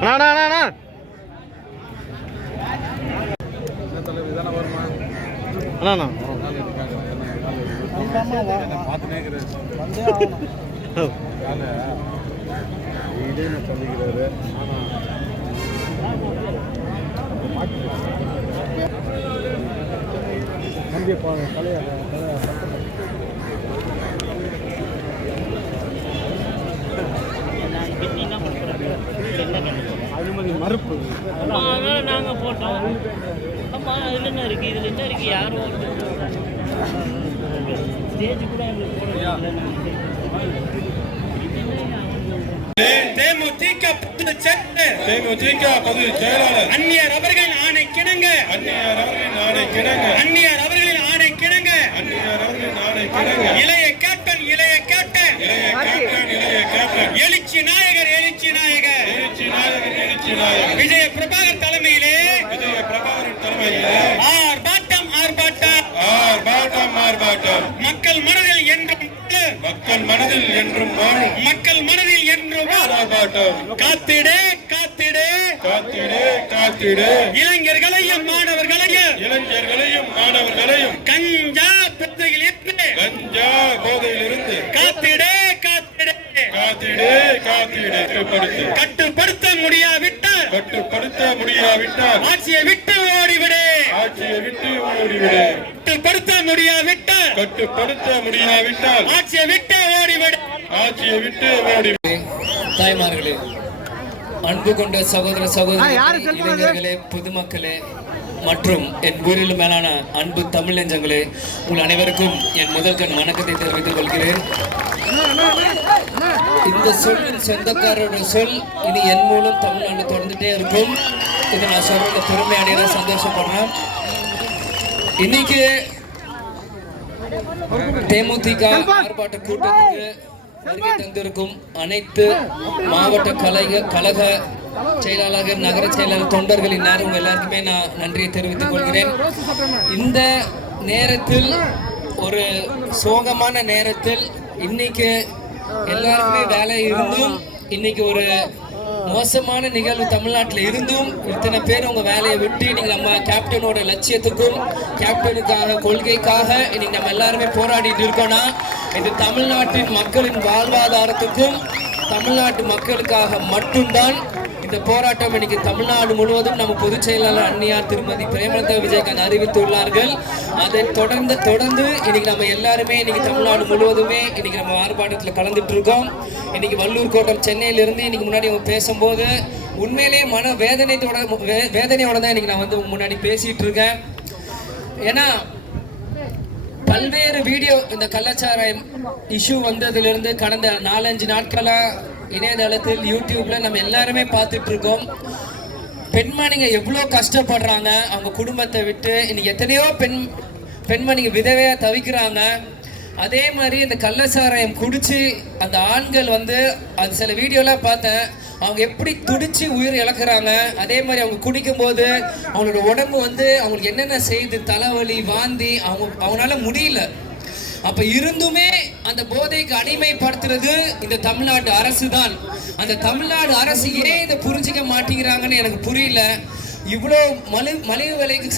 அண்ணா அண்ணா அண்ணா அண்ணா சொல்லிக்கிறாரு. அனுமதி மறுப்பு நாங்கள் போட்டோம். ஆமாம், அதில் என்ன இருக்குது, இதில் என்ன இருக்குது, யாரும் ஸ்டேஜ் கூட எங்களுக்கு போட. தேமுதிக பொதுச் செயலாளர் அந்நியர் அவர்களின் ஆணை கிணங்க இளைய கேப்டன் எழுச்சி நாயகர் விஜய பிரபாகர் தலைமையிலே ஆர்ப்பாட்டம் மக்கள் மனதில் என்றும் காத்திடு இளைஞர்களையும் மாணவர்களையும் கஞ்சா போதையில் இருந்து காத்திடு கட்டுப்படுத்த முடியாவிட்டால் ஆட்சியை விட்டு ஓடிவிடு கட்டுப்படுத்த முடியாவிட்டால் ஆட்சியை விட்டு ஓடிவிடு. தாய்மார்களே, அன்பு கொண்ட சகோதர சகோதரிகளே, பொதுமக்களே மற்றும் என் ஊரில் மேலான அன்பு தமிழ் நெஞ்சங்களே, உங்கள் அனைவருக்கும் என் முதல் கண் வணக்கத்தை தெரிவித்துக் கொள்கிறேன். இந்த சொல்லின் சொந்தக்காரோட சொல் இனி என் மூலம் தமிழ்நாடு தொடர்ந்துட்டே இருக்கும். இதை நான் சொல்றத பெருமை அடைய சந்தோஷப்படுறேன். இன்னைக்கு தேமுதிக ஆர்ப்பாட்ட கூட்டத்துக்கு வருகை தந்திருக்கும் அனைத்து மாவட்ட கழக செயலாளர்கள், நகர செயலாளர், தொண்டர்களின் நேரம் எல்லாருக்குமே நான் நன்றியை தெரிவித்துக் கொள்கிறேன். இந்த நேரத்தில், ஒரு சோகமான நேரத்தில், இன்னைக்கு எல்லாருக்குமே வேலை இருந்தும், இன்னைக்கு ஒரு மோசமான நிகழ்வு தமிழ்நாட்டில் இருந்தும் இத்தனை பேர் உங்க வேலையை விட்டு இன்னைக்கு நம்ம கேப்டனோட லட்சியத்துக்கும் கேப்டனுக்காக கொள்கைக்காக இன்னைக்கு நம்ம எல்லாருமே போராடிட்டு இருக்கோம்னா இது தமிழ்நாட்டின் மக்களின் வாழ்வாதாரத்துக்கும் தமிழ்நாட்டு மக்களுக்காக மட்டும்தான் இந்த போராட்டம். இன்னைக்கு தமிழ்நாடு முழுவதும் நம்ம பொதுச் செயலாளர் அன்னியார் திருமதி பிரேமலதா விஜயகாந்த் அறிவித்துள்ளார்கள். அதை தொடர்ந்து இன்னைக்கு நம்ம எல்லாருமே இன்னைக்கு தமிழ்நாடு முழுவதுமே இன்னைக்கு நம்ம ஆர்ப்பாட்டத்தில் கலந்துட்டு இருக்கோம். இன்னைக்கு வள்ளூர் கோட்டம் சென்னையிலிருந்து இன்னைக்கு முன்னாடி அவங்க பேசும்போது உண்மையிலேயே மன வேதனையோட தான் இன்னைக்கு நான் வந்து முன்னாடி பேசிட்டு இருக்கேன். ஏன்னா பல்வேறு வீடியோ இந்த கள்ளச்சாராயம் இஷ்யூ வந்ததிலிருந்து கடந்த 4-5 நாட்களா இணையதளத்தில் யூடியூப்ல நம்ம எல்லாருமே பார்த்துட்டு இருக்கோம். பெண்மணிங்க எவ்வளோ கஷ்டப்படுறாங்க அவங்க குடும்பத்தை விட்டு. இன்னைக்கு எத்தனையோ பெண்மணிங்க விதவையா தவிக்கிறாங்க. அதே மாதிரி இந்த கள்ளச்சாராயம் குடிச்சு அந்த ஆண்கள் வந்து அது சில வீடியோலாம் பார்த்தேன், அவங்க எப்படி துடிச்சு உயிர் இழக்கிறாங்க. அதே மாதிரி அவங்க குடிக்கும் போது அவங்களோட உடம்பு வந்து அவங்களுக்கு என்னென்ன செய்து, தலைவலி, வாந்தி, அவங்களால முடியல. அப்ப இருந்துமே அந்த போதைக்கு அடிமைப்படுத்துறது இந்த தமிழ்நாடு அரசு தான். அந்த தமிழ்நாடு அரசு ஏன் இதை புரிஞ்சிக்க மாட்டேங்கிறாங்கன்னு எனக்கு புரியல. இவ்வளோ மலிவு விலைக்கு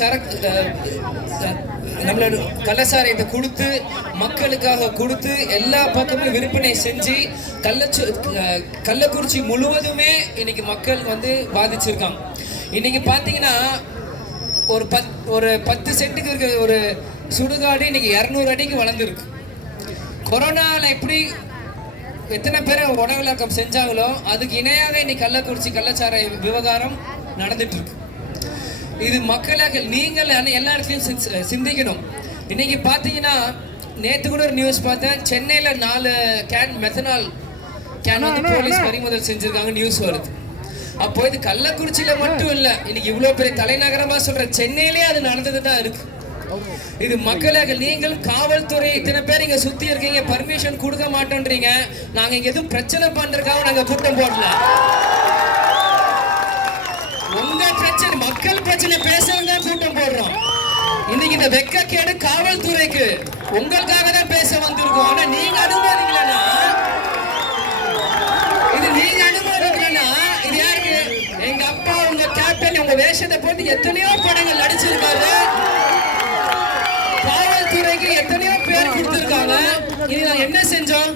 நம்மளோட கள்ளச்சாராயத்தை கொடுத்து மக்களுக்காக கொடுத்து எல்லா பக்கமும் விற்பனை செஞ்சு கள்ளக்குறிச்சி முழுவதுமே இன்னைக்கு மக்கள் வந்து பாதிச்சிருக்காங்க. இன்னைக்கு பார்த்தீங்கன்னா ஒரு 10 சென்ட்டுக்கு இருக்க ஒரு சுடுகாடு இன்னைக்கு 200 அடிக்கு வளர்ந்துருக்கு. கொரோனாவில் எப்படி எத்தனை பேர் உடவிலக்கம் செஞ்சாங்களோ அதுக்கு இணையாக இன்னைக்கு கள்ளக்குறிச்சி கள்ளச்சாராய விவகாரம் நடந்துட்டு இருக்கு. இது மக்களாக நீங்கள் எல்லா இடத்துலையும் சிந்திக்கணும். இன்னைக்கு பார்த்தீங்கன்னா நேற்று கூட ஒரு நியூஸ் பார்த்தேன், சென்னையில் 4 கேன் மெத்தனால் கேன் வந்து போலீஸ் பறிமுதல் செஞ்சிருக்காங்க நியூஸ் வருது. அப்போ இது கள்ளக்குறிச்சியில மட்டும் இல்லை, இன்னைக்கு இவ்வளோ பெரிய தலைநகரமாக சொல்ற சென்னையிலேயே அது நடந்தது தான் இருக்கு. இது மக்களாக நீங்கள் காவல்துறை இத்தனை பேர் இங்க சுத்தி இருக்கீங்க, பர்மிஷன் கொடுக்க மாட்டோன்றீங்க. நாங்க இங்க எதுவும் பிரச்சனை பண்றதுக்காக நாங்க கூட்டம் போடல. உங்க பிரச்சனை, மக்கள் பிரச்சனை பேசவும் தான் கூட்டம் போடுறோம். இன்னைக்கு இந்த வெக்கக்கேடு காவல்துறைக்கு உங்களுக்காக தான் பேச வந்திருக்கோம். ஆனா நீங்க அனுமதிக்கலன்னா வந்து எத்தனையோ படங்கள் நடிச்சிருக்காரு. காவல்துறைக்கு எத்தனையோ பேர் கொடுத்திருக்காங்க. இது நான் என்ன செஞ்சோம்?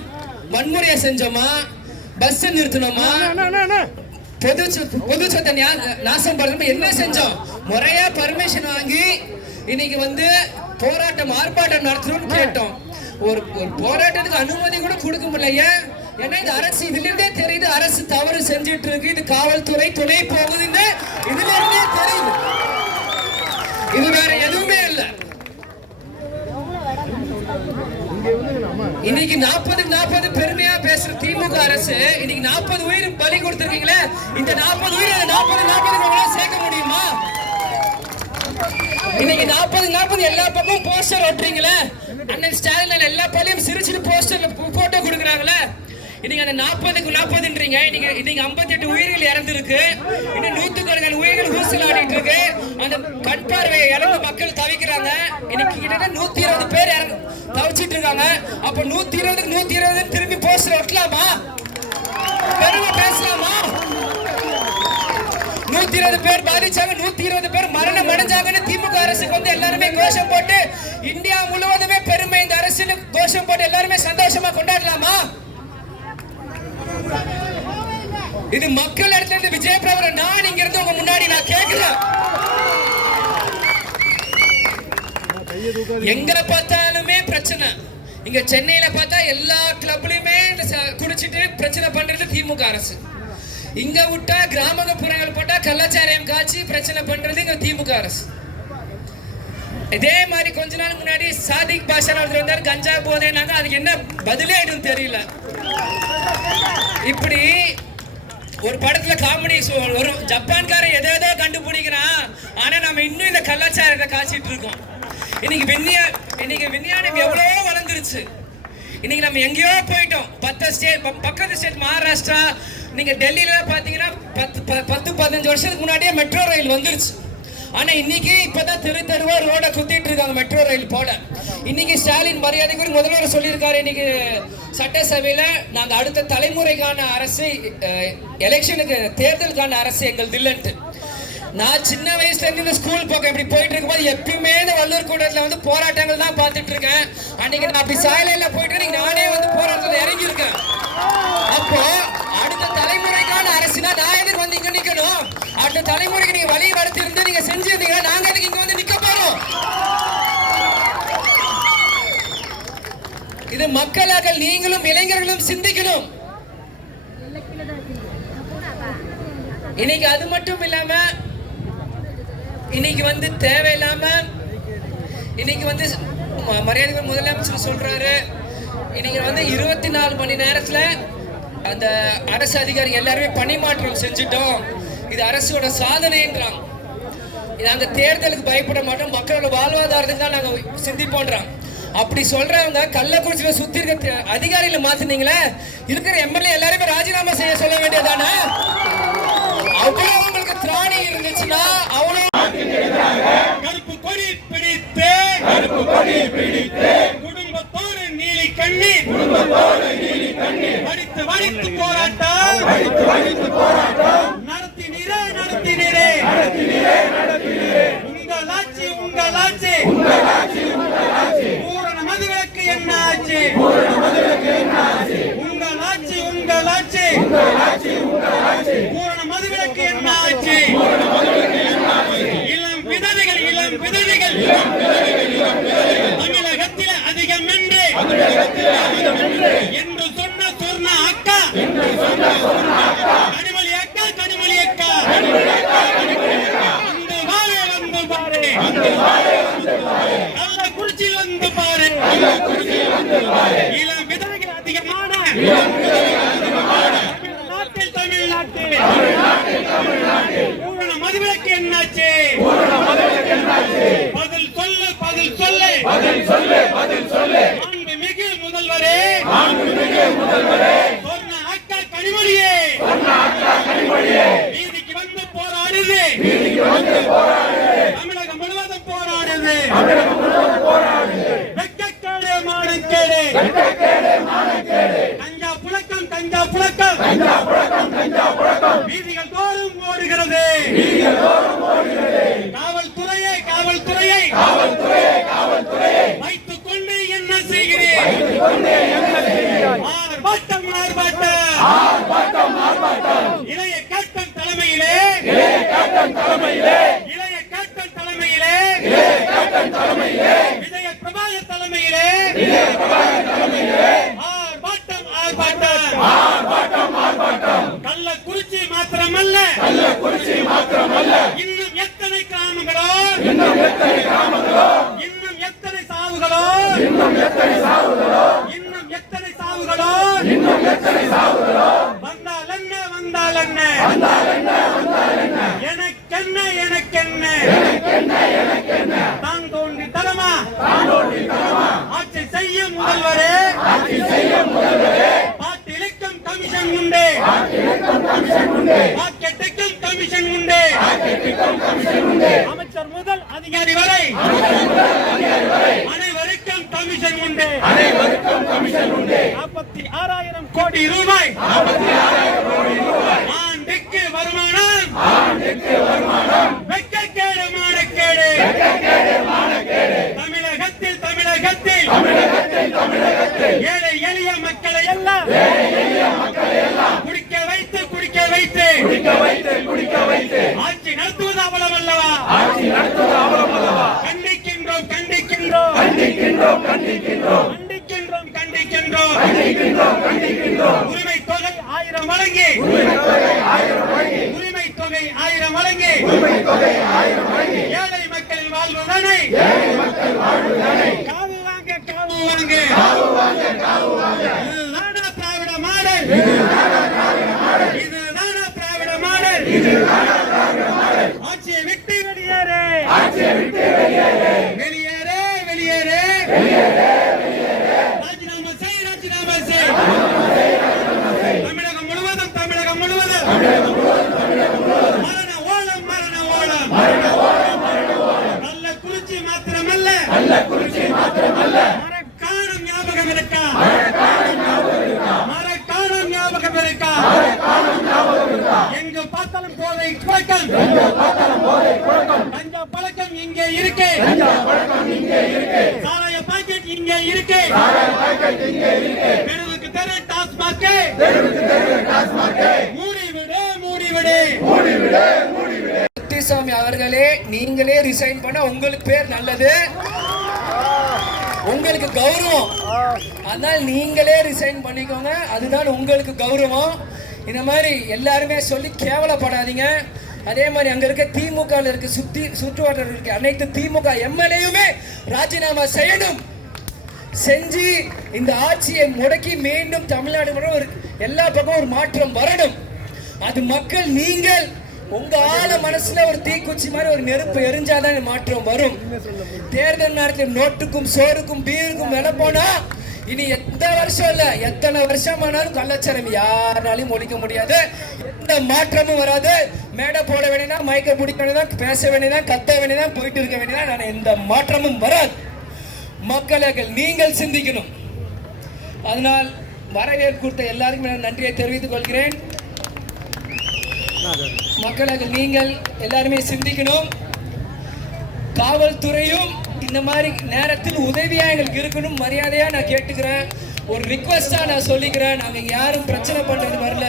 வன்முறையை செஞ்சோமா? பஸ் நிறுத்தினோமா? பொது சொத்தை நாசம் பண்றோமா? என்ன செஞ்சோம்? முறையா பர்மிஷன் வாங்கி இன்னைக்கு வந்து போராட்டம் ஆர்ப்பாட்டம் நடத்தணும்னு கேட்டோம். ஒரு போராட்டத்துக்கு அனுமதி கூட கொடுக்க முடியல. ஏன்னா இந்த அரசு இதுல இருந்தே தெரியுது அரசு தவறு செஞ்சுட்டு இருக்கு. இது காவல்துறை துணை போகுதுன்னு இதுல இருந்தே தெரியுது. இது வேற எதுவுமே இல்லை. இன்னைக்கு 40 பெருமையா பேசுற திமுக அரசு இன்னைக்கு 40 உயிர் பலி கொடுத்திருக்கீங்களே. இந்த 40 உயிர் 40 சேர்க்க முடியுமா? இன்னைக்கு 40 எல்லா பக்கமும் போஸ்டர் ஒட்டுறீங்களே. அண்ணன் ஸ்டாலின் எல்லா பள்ளியும் சிரிச்சிட்டு போஸ்டர்ல போட்டோ கொடுக்குறாங்களே. இன்னைக்கு அந்த 40ன்றீங்க. இன்னைக்கு 58 உயிர்கள் இறந்துருக்கு. இன்னும் 100கணக்கான உயிர்கள் ஊசலாடிட்டு இருக்கு. அந்த கண் பார்வையை இழந்து மக்கள் தவிக்கிறாங்க. இன்னைக்கு கிட்டத்தட்ட 120 பேர் தவிச்சிட்டு இருக்காங்க. அப்ப 120க்கு 120 திரும்பி போஸ்டர் ஒட்டலாமா? பெருமை பேசலாமா? 120 பேர் பாதிச்சாங்க, 120 பேர் மரணம் அடைஞ்சாங்கன்னு திமுக அரசுக்கு வந்து எல்லாருமே கோஷம் போட்டு இந்தியா முழுவதுமே பெருமை இந்த அரசு கோஷம் போட்டு எல்லாருமே சந்தோஷமா கொண்டாடலாமா? இது மக்கள் இடத்துல இருந்து விஜய் பிரபுரை நான் இங்க இருந்து உங்க முன்னாடி நான் கேட்கிறேன். எங்க பார்த்தாலுமே பிரச்சனை. இங்க சென்னையில பார்த்தா எல்லா கிளப்லயுமே குடிச்சிட்டு பிரச்சனை பண்றது திமுக அரசு. இங்க விட்டா கிராமப்புறங்கள் போட்டா கள்ளச்சாராயம் காய்ச்சி பிரச்சனை பண்றது இங்க திமுக அரசு. இதே மாதிரி கொஞ்ச நாள் முன்னாடி சாதிக் பாஷா வந்தார், கஞ்சா போதேனாங்க. அதுக்கு என்ன பதிலே எதுவும் தெரியல. இப்படி ஒரு படத்துல காமெடி ஒரு ஜப்பான்காரன் எதோ கண்டுபிடிக்கிறான். ஆனா நம்ம இன்னும் இந்த கலாச்சாரத்தை காய்ச்சிட்டு இருக்கோம். இன்னைக்கு விஞ்ஞானம் எவ்வளவோ வளர்ந்துருச்சு. இன்னைக்கு நம்ம எங்கேயோ போயிட்டோம். பக்கத்து ஸ்டேட் மகாராஷ்டிரா, நீங்க டெல்லியில பாத்தீங்கன்னா 10-15 வருஷத்துக்கு முன்னாடியே மெட்ரோ ரயில் வந்துருச்சு. ஆனா இன்னைக்கு இப்பதான் தெருவா ரோட குத்திட்டு இருக்காங்க மெட்ரோ ரயில் போட. இன்னைக்கு ஸ்டாலின் மரியாதைக்கு முதல்வர் சொல்லியிருக்காரு, இன்னைக்கு சட்டசபையில நாங்க அடுத்த தலைமுறைக்கான அரசு, எலெக்ஷனுக்கு தேர்தலுக்கான அரசு எங்கள் இல்லைன்ட்டு. நான் சின்ன வயசுல இருந்து ஸ்கூல் பக்கம் இப்படி போயிட்டு இருக்கும்போது எப்பயுமே இந்த வள்ளூர் கூட்டத்துல வந்து போராட்டங்கள் தான் பார்த்துட்டு இருக்கேன். அன்னைக்கு நான் அப்படி சாலையில போயிட்டு நானே வந்து போராட்டத்தில் இறங்கி இருக்கேன். அப்போ அடுத்த தலைமுறைக்கான அரசுனா நான் எதுக்கு வந்து இங்க நிக்கணும்? அடுத்த தலைமுறைக்கு நீங்க வழி நடத்தி இருந்து நீங்க செஞ்சிருந்தீங்கன்னா நாங்க எதுக்கு இங்க வந்து நிக்க போறோம்? இது மக்களாக நீங்களும் இளைஞர்களும் சிந்திக்கணும். இன்னைக்கு அது மட்டும் இல்லாம இன்னைக்கு வந்து தேவையில்லாம இன்னைக்கு வந்து மரியாதை முதலமைச்சர் சொல்றாரு, இன்னைக்கு வந்து 24 மணி நேரத்துல அந்த அரசு அதிகாரி எல்லாருமே பணிமாற்றம் செஞ்சுட்டோம், இது அரசோட சாதனைன்றாங்க. நாங்க தேர்தலுக்கு பயப்பட மாட்டோம், மக்களோட வாழ்வாதாரத்துக்கு தான் நாங்க சிந்திப்போன்றாங்க. அப்படி சொல்றவங்க கள்ளக்குறிச்சியில சுத்தி இருக்க அதிகாரிகளை மாத்தினீங்களே, இருக்கிற எம்எல்ஏ எல்லாருமே ராஜினாமா செய்ய சொல்ல வேண்டியதானே? அவ்வளவு உங்களுக்கு திராணி இருந்துச்சுன்னா அவ்வளவு கருப்பு கொடி பிடித்து குடும்பத்தோடு நீலி கண்ணீர் வடித்து போராட்டம் நடத்தினீரே உங்கள் ஆட்சி பூரண மதுவிலக்கு என்ன ஆச்சு? உங்கள் ஆட்சி பூரண மதுவிலக்கு என்ன ஆச்சு? இளம் விதவைகள் தமிழகத்தில் அதிகம் என்று சொன்ன சொர்ணா அக்கா, கனிமொழி அக்கா வந்து பாரு, கள்ளக்குறிச்சியில் வந்து பாரு. இளம் விதவைகள் அதிகமான தமிழ்நாட்டில் பூரண மதுவிலக்கு என்னாச்சு? பதில் சொல்லு மாண்புமிகு முதல்வரே, சொர்ணா அக்கா கனிமொழியே வீதிக்கு வந்து போராடுது, தமிழகம் முழுவதும் போராடுது. வெட்கக்கேடு மானக்கேடு, கஞ்சா புழக்கம் வீதிகள் தோறும் ஓடுகிறது. ஆர்ப்பாட்டம் ஆர்ப்பாட்டம் இளைய கேப்டன் தலைமையிலே விஜய பிரபாகர் தலைமையிலே ஆர்ப்பாட்டம் கள்ளக்குறிச்சி மாத்திரமல்ல இன்னும் எத்தனை கிராமங்களோ இன்னும் எத்தனை சாவுகளோ வந்தால் என்ன எனக்கென்ன தான் தோன்றி தரமா ஆட்சி செய்யும் முதல்வரே பாட்டு இலக்கம் கமிஷன் உண்டு பாக்கெட்டுக்கும் கமிஷன் உண்டு அமைச்சர் முதல் அதிகாரி வரை அனைவருக்கும் கமிஷன் உண்டு 46,000 கோடி ரூபாய் ஆண்டுக்கு வருமானம் வெட்கக்கேடு மானக்கேடு தமிழகத்தில் ஏழை எளிய மக்களை எல்லாம் குடிக்க வைத்து ஆட்சி நடத்துவது அவலமல்லவா கண்டிக்கின்றோம் உரிமை தொகை 1000 வழங்கி ஏழை மக்களின் வாழ்வுதானே காவு வாங்க இதுதானா திராவிட மாடல் ஆட்சியை விட்டு வெளியேறு ராஜினாமா செய் தமிழகம் முழுவதும் மரண ஓலம் கள்ளக்குறிச்சி மாத்திரமல்ல மரக்காணம் ஞாபகம் இருக்கா எங்கு பார்த்தாலும் போதை பழக்கம் கஞ்சா பழக்கம் இங்கே இருக்கு சாராய பாக்கெட் இங்கே இருக்கு தெருவுக்கு தெரு டாஸ்மாக் மூடிவிடு முத்துசாமி அவர்களே, நீங்களே ரிசைன் பண்ண உங்களுக்கு பேர் நல்லது, உங்களுக்கு கௌரவம். அதனால் நீங்களே ரிசைன் பண்ணிக்கோங்க, அதுதான் உங்களுக்கு கௌரவம். இந்த மாதிரி எல்லாருமே சொல்லி கேவலப்படாதீங்க. அதே மாதிரி அங்க இருக்க திமுக இருக்க சுற்றுவட்டார இருக்க அனைத்து திமுக எம்எல்ஏயுமே ராஜினாமா செய்யணும். செஞ்சு இந்த ஆட்சியை முடக்கி மீண்டும் தமிழ்நாடு எல்லா பக்கம் ஒரு மாற்றம் வரணும். அது மக்கள் நீங்கள் உங்க ஆள மனசுல ஒரு தீக்குச்சி மாதிரி ஒரு நெருப்பு எரிஞ்சாதான் மாற்றம் வரும். தேர்தல் நேரத்தில் நோட்டுக்கும் சோறுக்கும் பீருக்கும் விலை போனா இனி எந்த வருஷம் இல்ல எத்தனை வருஷம் ஆனாலும் கள்ளச்சாரம் யாராலையும் ஒழிக்க முடியாது. எந்த மாற்றமும் வராது. மேடை போட வேண்டியதான், மைக்க பிடிக்க வேண்டியதான், பேச வேண்டியதான், கத்த வேண்டியதான், போயிட்டு இருக்க வேண்டியதான். நான் எந்த மாற்றமும் வராது. மக்களுக்கு நீங்கள் சிந்திக்கணும். அதனால் வரவேற்பு கொடுத்த எல்லாருக்கும் நான் நன்றியை தெரிவித்துக் கொள்கிறேன். மக்களுக்கு நீங்கள் எல்லாருமே சிந்திக்கணும். காவல்துறையும் இந்த மாதிரி நேரத்தில் உதவியா எங்களுக்கு இருக்கணும். மரியாதையா நான் கேட்டுக்கிறேன். ஒரு ரிக்வெஸ்டா நான் சொல்லிக்கிறேன். நாங்க யாரும் பிரச்சனை பண்றது வரல,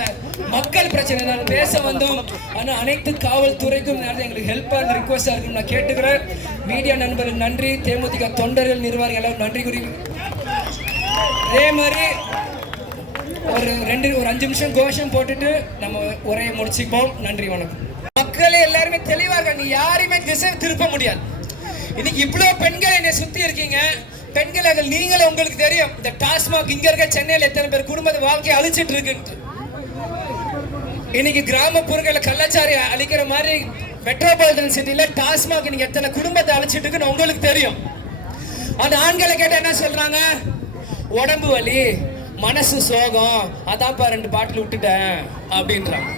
மக்கள் பிரச்சனை நான் பேச வந்தோம். ஆனா அனைத்து காவல்துறைக்கும் எங்களுக்கு ஹெல்ப்பா ரிக்வெஸ்டா இருக்கும் நான் கேட்டுக்கிறேன். மீடியா நண்பர்கள் நன்றி, தேமுதிக தொண்டர்கள் நிர்வாகிகள் எல்லாரும் நன்றி கூறி அதே மாதிரி ஒரு 5 நிமிஷம் கோஷம் போட்டுட்டு நம்ம உரையை முடிச்சுப்போம். நன்றி, வணக்கம். மக்களே எல்லாருமே தெளிவாக, நீ யாரையுமே திசை திருப்ப முடியாது. இன்னைக்கு இவ்வளவு பெண்கள் என்னை சுத்தி இருக்கீங்க. பெண்கள் நீங்களும் உங்களுக்கு தெரியும். இந்த டாஸ்மாக் இங்க இருக்க சென்னையில் எத்தனை பேர் குடும்பத்தை வாழ்க்கையை அழிச்சிட்டு இருக்கு. இன்னைக்கு கிராமப்புறங்களை கள்ளச்சாரி அழிக்கிற மாதிரி மெட்ரோபாலிட்டன் சிட்டில டாஸ்மாக் இன்னைக்கு எத்தனை குடும்பத்தை அழிச்சிட்டு இருக்குன்னு உங்களுக்கு தெரியும். அந்த ஆண்களை கேட்ட என்ன சொல்றாங்க? உடம்பு வலி, மனசு சோகம், அதான் 2 பாட்டில் விட்டுட்டேன் அப்படின்றாங்க.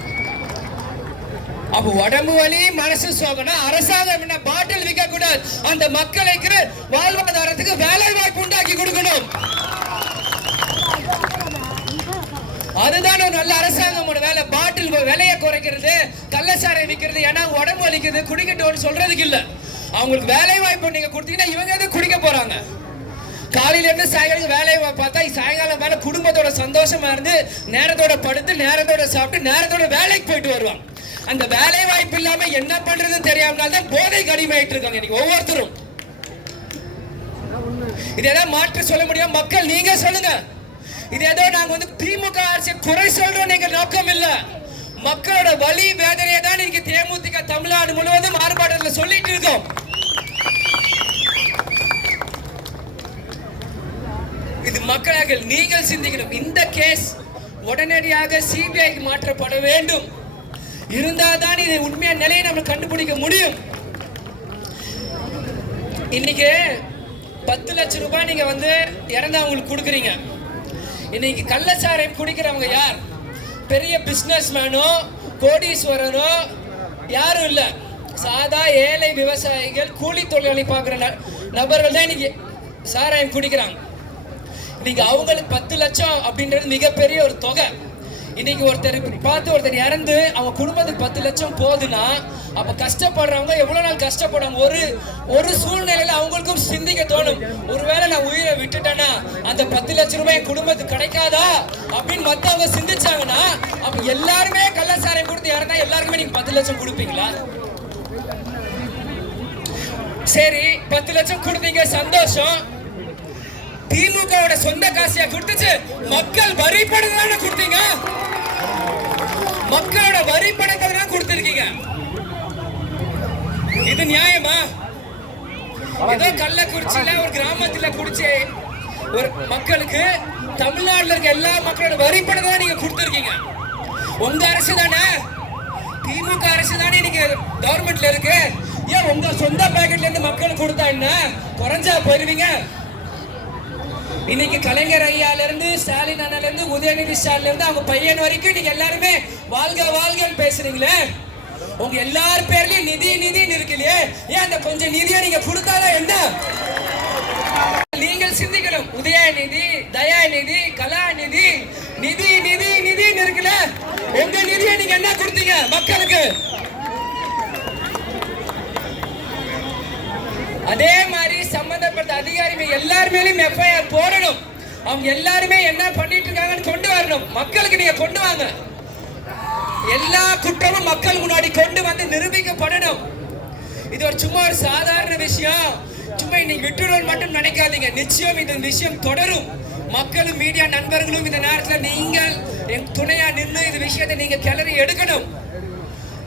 அப்ப உடம்பு வலி, மனசு சோகம்னா அரசாங்கம் என்ன பாட்டில் விற்க கூடாது. அந்த மக்களுக்கு வாழ்வாதாரத்துக்கு வேலை வாய்ப்பு உண்டாக்கி கொடுக்கணும். அதுதான் ஒரு நல்ல அரசாங்கமோட வேலை. பாட்டில் விலையை குறைக்கிறது, கள்ளச்சாரை விற்கிறது, ஏன்னா உடம்பு வலிக்குது குடிக்கட்டும்னு சொல்றதுக்கு இல்ல. அவங்களுக்கு வேலை வாய்ப்பு நீங்க கொடுத்தீங்கன்னா இவங்க எது குடிக்க போறாங்க? காலையில இருந்து சாயங்காலம் வேலையை பார்த்தா சாயங்காலம் மேல குடும்பத்தோட சந்தோஷமா இருந்து நேரத்தோட படுத்து நேரத்தோட சாப்பிட்டு நேரத்தோட வேலைக்கு போயிட்டு வருவாங்க. அந்த வேலை வாய்ப்பு இல்லாம என்ன பண்றதுன்னு தெரியாமனால்தான் போதைக்கு அடிமையாயிட்டு இருக்காங்க இன்னைக்கு ஒவ்வொருத்தரும். இது ஏதாவது மாற்று சொல்ல முடியும்? மக்கள் நீங்க சொல்லுங்க. இது ஏதோ நாங்க வந்து திமுக அரசை குறை சொல்றோம் எங்க நோக்கம் இல்ல. மக்களோட வலி வேதனையை தான் இன்னைக்கு தேமுதிக தமிழ்நாடு முழுவதும் ஆர்ப்பாட்டத்தில் சொல்லிட்டு இருக்கோம். இது மக்களாக நீங்கள் சிந்திக்கணும். இந்த கேஸ் உடனடியாக சிபிஐக்கு மாற்றப்பட வேண்டும். இருந்தால்தான் இது உண்மையான நிலையை நம்ம கண்டுபிடிக்க முடியும். இன்னைக்கு 10 லட்சம் ரூபாய் நீங்க வந்து இறந்தவங்களுக்கு கொடுக்குறீங்க. இன்னைக்கு கள்ளச்சாராயம் குடிக்கிறவங்க யார்? பெரிய பிசினஸ் மேனோ கோடீஸ்வரனோ யாரும் இல்ல. சாதா ஏழை விவசாயிகள் கூலி தொழிலாளி பார்க்குற நபர்கள் தான் இன்னைக்கு சாராயம் குடிக்கிறாங்க. இன்னைக்கு அவங்களுக்கு 10 லட்சம் அப்படின்றது மிகப்பெரிய ஒரு தொகை. இன்னைக்கு ஒருத்தர் இறந்து அவங்க குடும்பத்துக்கு 10 லட்சம் போகுதுன்னா அப்ப கஷ்டப்படுறவங்க எவ்வளவு நாள் கஷ்டப்படுவாங்க. ஒரு சூழ்நிலையில அவங்களுக்கும் சிந்திக்க தோணும், ஒருவேளை நான் உயிரை விட்டுட்டேன்னா அந்த 10 லட்சம் ரூபாய் என் குடும்பத்துக்கு கிடைக்காதா அப்படின்னு மத்தவங்க சிந்திச்சாங்கன்னா அப்ப எல்லாருமே கள்ளச்சாராயம் கொடுத்து இறந்தா எல்லாருக்குமே நீங்க 10 லட்சம் கொடுப்பீங்களா? சரி 10 லட்சம் கொடுத்தீங்க, சந்தோஷம். திமுகவோட சொந்த காசியா கொடுத்துச்சு, மக்கள் வரி பணம் தானே கொடுத்தீங்க, மக்களோட வரி பணத்தை தான் கொடுத்திருக்கீங்க. இது நியாயமா? ஏதோ கள்ளக்குறிச்சியில ஒரு கிராமத்துல குடிச்சு ஒரு மக்களுக்கு தமிழ்நாட்டில் இருக்க எல்லா மக்களோட வரி பணத்தை தான் நீங்க கொடுத்திருக்கீங்க. உங்க அரசு தானே, திமுக அரசு தானே நீங்க கவர்மெண்ட்ல இருக்கு. ஏன் உங்க சொந்த பாக்கெட்ல இருந்து மக்களுக்கு கொடுத்தா என்ன குறைஞ்சா போயிருவீங்க? இன்னைக்கு கலைஞர் ஐயால இருந்து ஸ்டாலின் அண்ணால இருந்து உதயநிதி ஸ்டாலின் இருந்து அவங்க பையன் வரைக்கும் நீங்க எல்லாருமே வாழ்க வாழ்கன்னு பேசுறீங்களே. உங்க எல்லார் பேர்லயும் நிதி நிதின்னு இருக்குல்லையே, ஏன் அந்த கொஞ்சம் நிதியை நீங்க கொடுத்தாதான் என்ன? நீங்கள் சிந்திக்கணும். உதயநிதி, தயாநிதி, கலாநிதி, நிதி நிதி நிதின்னு இருக்குல்ல, உங்க நிதியை நீங்க என்ன கொடுத்தீங்க மக்களுக்கு? அதே மாதிரி சம்பந்தப்பட்ட அதிகாரிகள் எல்லார் மேலும் எஃப்ஐஆர் போடணும். அவங்க எல்லாருமே என்ன பண்ணிட்டு இருக்காங்கன்னு கொண்டு வரணும். மக்களுக்கு நீங்க கொண்டு வாங்க. எல்லா குற்றமும் மக்கள் முன்னாடி கொண்டு வந்து நிரூபிக்கப்படணும். இது ஒரு சும்மா ஒரு சாதாரண விஷயம், சும்மா இன்னைக்கு விட்டுறோம் மட்டும் நினைக்காதீங்க. நிச்சயம் இந்த விஷயம் தொடரும். மக்களும் மீடியா நண்பர்களும் இந்த நேரத்தில் நீங்கள் என் துணையா நின்று இந்த விஷயத்தை நீங்க கிளறி எடுக்கணும்.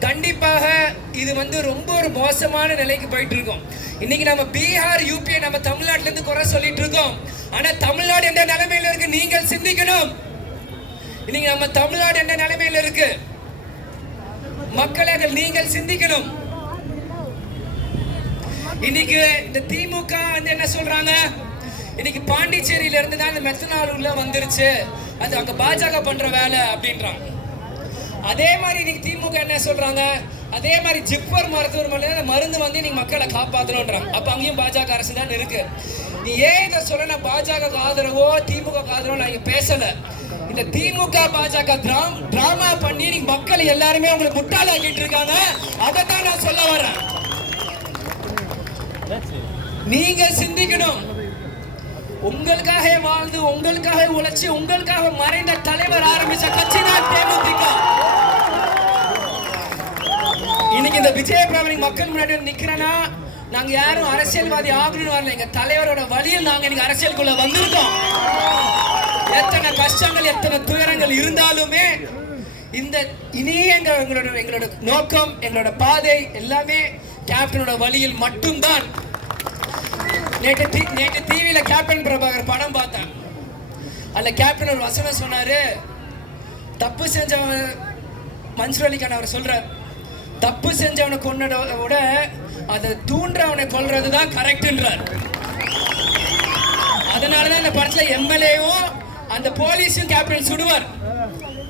கண்டிப்பாக இது வந்து ரொம்ப ஒரு மோசமான நிலைக்கு போயிட்டு இருக்கோம். இன்னைக்கு நம்ம பீகார் யூபியை நம்ம தமிழ்நாட்டில இருந்து குறை சொல்லிட்டு இருக்கோம். ஆனா தமிழ்நாடு எந்த நிலைமையில இருக்கு நீங்கள் சிந்திக்கணும். இன்னைக்கு நம்ம தமிழ்நாடு எந்த நிலைமையில இருக்கு மக்களாக நீங்கள் சிந்திக்கணும். இன்னைக்கு இந்த திமுக வந்து என்ன சொல்றாங்க, இன்னைக்கு பாண்டிச்சேரியில இருந்து தான் இந்த மெத்தனால் உள்ள வந்துருச்சு, அது அங்க பாஜக பண்ற வேலை அப்படின்றாங்க. அதே மாதிரி இன்னைக்கு திமுக என்ன சொல்றாங்க, அதே மாதிரி ஜிப்மர் மருத்துவமனையில மருந்து வந்து நீங்க மக்களை காப்பாற்றணும்ன்றாங்க. அப்ப அங்கேயும் பாஜக அரசு தான் இருக்கு. நீ ஏன் இதை சொல்ல, நான் பாஜக ஆதரவோ திமுக ஆதரவோ நான் இங்க பேசல. இந்த திமுக பாஜக டிராமா பண்ணி நீங்க மக்கள் எல்லாருமே உங்களுக்கு முட்டாளாக்கிட்டு இருக்காங்க. அதைத்தான் நான் சொல்ல வரேன். நீங்க சிந்திக்கணும். உங்களுக்காக வாழ்ந்து உங்களுக்காக உழைச்சி உங்களுக்காக மறைந்த தலைவர் ஆரம்பிச்ச கட்சி தான் தேமுதிக. இன்னைக்கு இந்த விஜயபிரமணி மக்கள் முன்னாடி நிக்கிறேன்னா நாங்க யாரும் அரசியல்வாதி ஆகணும்னு வரல. எங்க தலைவரோட வழியில் நாங்க இன்னைக்கு அரசியலுக்குள்ள வந்திருக்கோம். எத்தனை கஷ்டங்கள் எத்தனை துயரங்கள் இருந்தாலுமே இந்த இனி எங்களோட நோக்கம் எங்களோட பாதை எல்லாமே கேப்டனோட வழியில் மட்டும்தான். நேற்று டிவியில கேப்டன் பிரபாகர் படம் பார்த்தேன். அதுல கேப்டன் ஒரு வசனம் சொன்னாரு, தப்பு செஞ்சவன் மன்சூர் அலிகான் அவர் சொல்றார், தப்பு செஞ்சவனை கொன்னத விட அதை தூண்டுறவனை கொல்றதுதான் கரெக்ட்ன்றார். அதனாலதான் இந்த படத்துல எம்எல்ஏவும் அந்த போலீஸும் கேப்டன் சுடுவார்.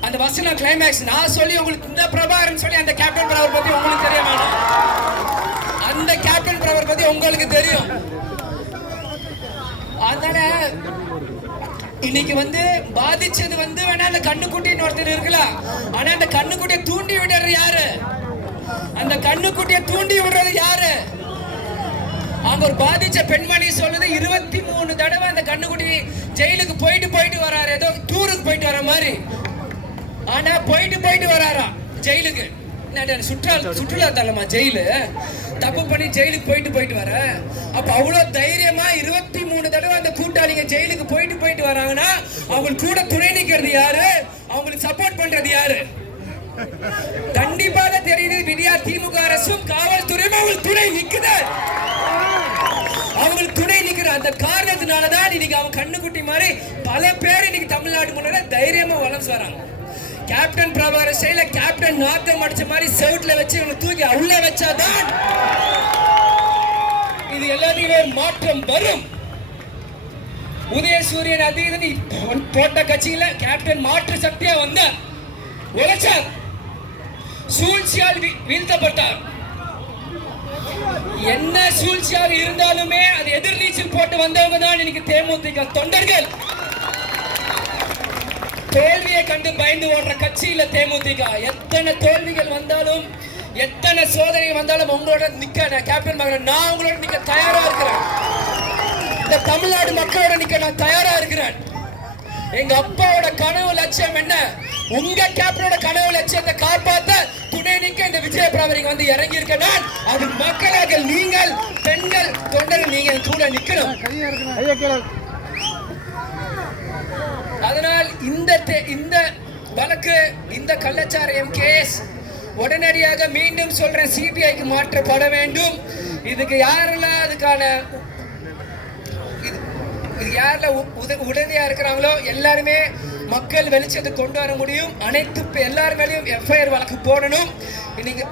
அந்த வசனம் கிளைமேக்ஸ் நான் சொல்லி உங்களுக்கு இந்த பிரபாகரன் சொல்லி அந்த கேப்டன் பிரபாகர் பத்தி உங்களுக்கு தெரிய வேணும். அந்த கேப்டன் பிரபாகர் பத்தி உங்களுக்கு தெரியும். அதனால இன்னைக்கு வந்து பாதிச்சது வந்து வேணா அந்த கண்ணுக்குட்டின்னு ஒருத்தர் இருக்கலாம். ஆனா அந்த கண்ணுக்குட்டியை தூண்டி விடுறது யாரு? அந்த கண்ணுக்குட்டியை தூண்டி விடுறது யாரு? அங்க ஒரு பாதிச்ச பெண்மணி சொல்லுது 23 23 தடவை அந்த கண்ணுக்குட்டி ஜெயிலுக்கு போயிட்டு வராரு, ஏதோ டூருக்கு போயிட்டு வர மாதிரி. ஆனா போயிட்டு வராராம் ஜெயிலுக்கு. சுற்றுலா தலமா ஜெயிலு, தப்பு பண்ணி ஜெயிலுக்கு போயிட்டு வர. அப்ப அவ்வளவு தைரியமா 23 தடவை அந்த கூட்டாளிங்க ஜெயிலுக்கு போயிட்டு வராங்கன்னா அவங்களுக்கு கூட துணை நிக்கிறது யாரு, அவங்களுக்கு சப்போர்ட் பண்றது யாரு? கண்டிப்பாக தெரியுது. விடியா திமுக அரசும் காவல்துறையும் அவங்களுக்கு துணை நிக்குது. அவங்களுக்கு துணை நிக்கிற அந்த காரணத்தினாலதான் இன்னைக்கு அவங்க கண்ணுக்குட்டி மாதிரி பல பேர் இன்னைக்கு தமிழ்நாடு முன்னாடி தைரியமா வளர்ந்து வராங்க. கேப்டன் பிரபாகர் ஸ்டைல கேப்டன் நாத்தம் அடிச்ச மாதிரி செவுட்ல வச்சு இவங்க தூக்கி உள்ள வச்சாதான் இது எல்லாத்தையுமே மாற்றம் வரும். உதயசூரியன் அது போட்ட கட்சியில கேப்டன் மாற்று சக்தியா வந்த உழைச்சார், சூழ்ச்சியால் வீழ்த்தப்பட்டார். என்ன சூழ்ச்சியாக இருந்தாலுமே அது எதிர்நீச்சல் போட்டு வந்தவங்க தான் இன்னைக்கு தேமுதிக தொண்டர்கள். தோல்வியை கண்டு பயந்து ஓடுற கட்சி இல்ல தேமுதிக. எத்தனை தோல்விகள் வந்தாலும், எத்தனை சோதனை வந்தாலும் உங்களோட நிக்க கேப்டன் மகன் நான் உங்களோட நிக்க தயாரா இருக்கிறேன். இந்த தமிழ்நாடு மக்களோட நிக்க நான் தயாரா இருக்கிறேன். எங்க அப்பாவோட கனவு லட்சியம் என்ன? உங்க கேப்டனோட கனவு லட்சியத்தை காப்பாத்த துணை நிக்க இந்த விஜய பிரபாகர் வந்து இறங்கி இருக்க. அது மக்களாக நீங்கள், பெண்கள், தொண்டர்கள் நீங்க கூட நிக்கணும். அதனால் இந்த வழக்கு, இந்த கள்ளச்சாராயம் கேஸ் உடனடியாக மீண்டும் சொல்றேன் சிபிஐக்கு மாற்றப்பட வேண்டும். இதுக்கு யாரெல்லாம் அதுக்கான உடனடியா இருக்கிறாங்களோ எல்லாருமே மக்கள் வெளிச்சத்தை கொண்டு வர முடியும். அனைத்து எல்லார் மேலேயும் எஃப்ஐஆர் வழக்கு போடணும். இன்னைக்கு